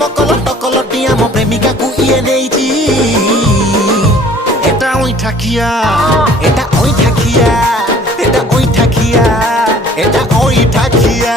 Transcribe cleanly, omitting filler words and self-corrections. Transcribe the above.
ମକଲ ଟକଲଟି ଆମ ପ୍ରେମିକାକୁ ଇଏ ନେଇଛି। ଏଟା ଅଇଁଠାଖିଆ, ଏଟା ଅଇଁଠାଖିଆ, ଏଟା ଅଇଁଠାଖିଆ, ଏଟା ଅଇଁଠାଖିଆ।